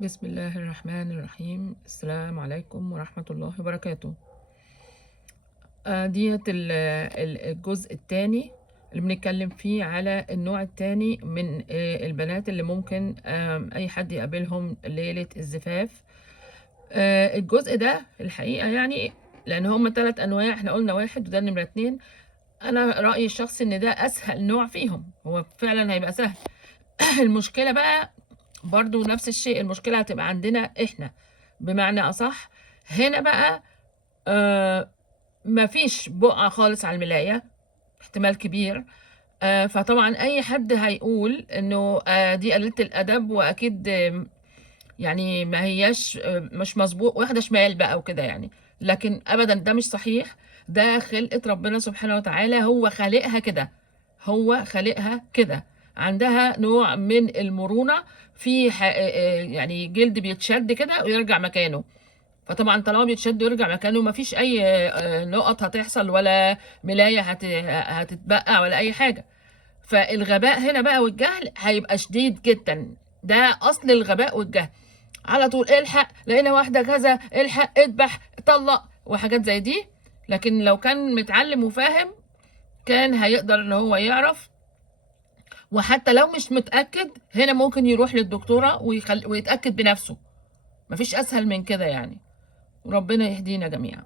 بسم الله الرحمن الرحيم. السلام عليكم ورحمة الله وبركاته. ديت الجزء الثاني اللي بنتكلم فيه على النوع الثاني من البنات اللي ممكن أي حد يقابلهم ليلة الزفاف. الجزء ده الحقيقة يعني لأن هما 3 أنواع، احنا قلنا واحد وده نمرة 2. أنا رأيي الشخصي إن ده أسهل نوع فيهم، هو فعلا هيبقى سهل. المشكلة بقى برضو نفس الشيء، المشكلة هتبقى عندنا احنا، بمعنى أصح هنا بقى مفيش بقعة خالص على الملاية، احتمال كبير. فطبعا أي حد هيقول إنه دي قليلة الأدب، وأكيد يعني ما هياش مش مظبوط، واخدة شمال بقى وكده يعني. لكن أبدا ده مش صحيح، ده خلقة ربنا سبحانه وتعالى، هو خالقها كده، هو خالقها كده. عندها نوع من المرونة في يعني جلد بيتشد كده ويرجع مكانه. فطبعا طالما بيتشد ويرجع مكانه مفيش اي نقط هتحصل، ولا ملاية هتتبقى ولا اي حاجة. فالغباء هنا بقى والجهل هيبقى شديد جدا، ده اصل الغباء والجهل. على طول الحق لقينا واحدة كذا، الحق اذبح طلق وحاجات زي دي. لكن لو كان متعلم وفاهم كان هيقدر ان هو يعرف. وحتى لو مش متأكد هنا ممكن يروح للدكتورة ويتأكد بنفسه. مفيش اسهل من كده يعني. وربنا يهدينا جميعا.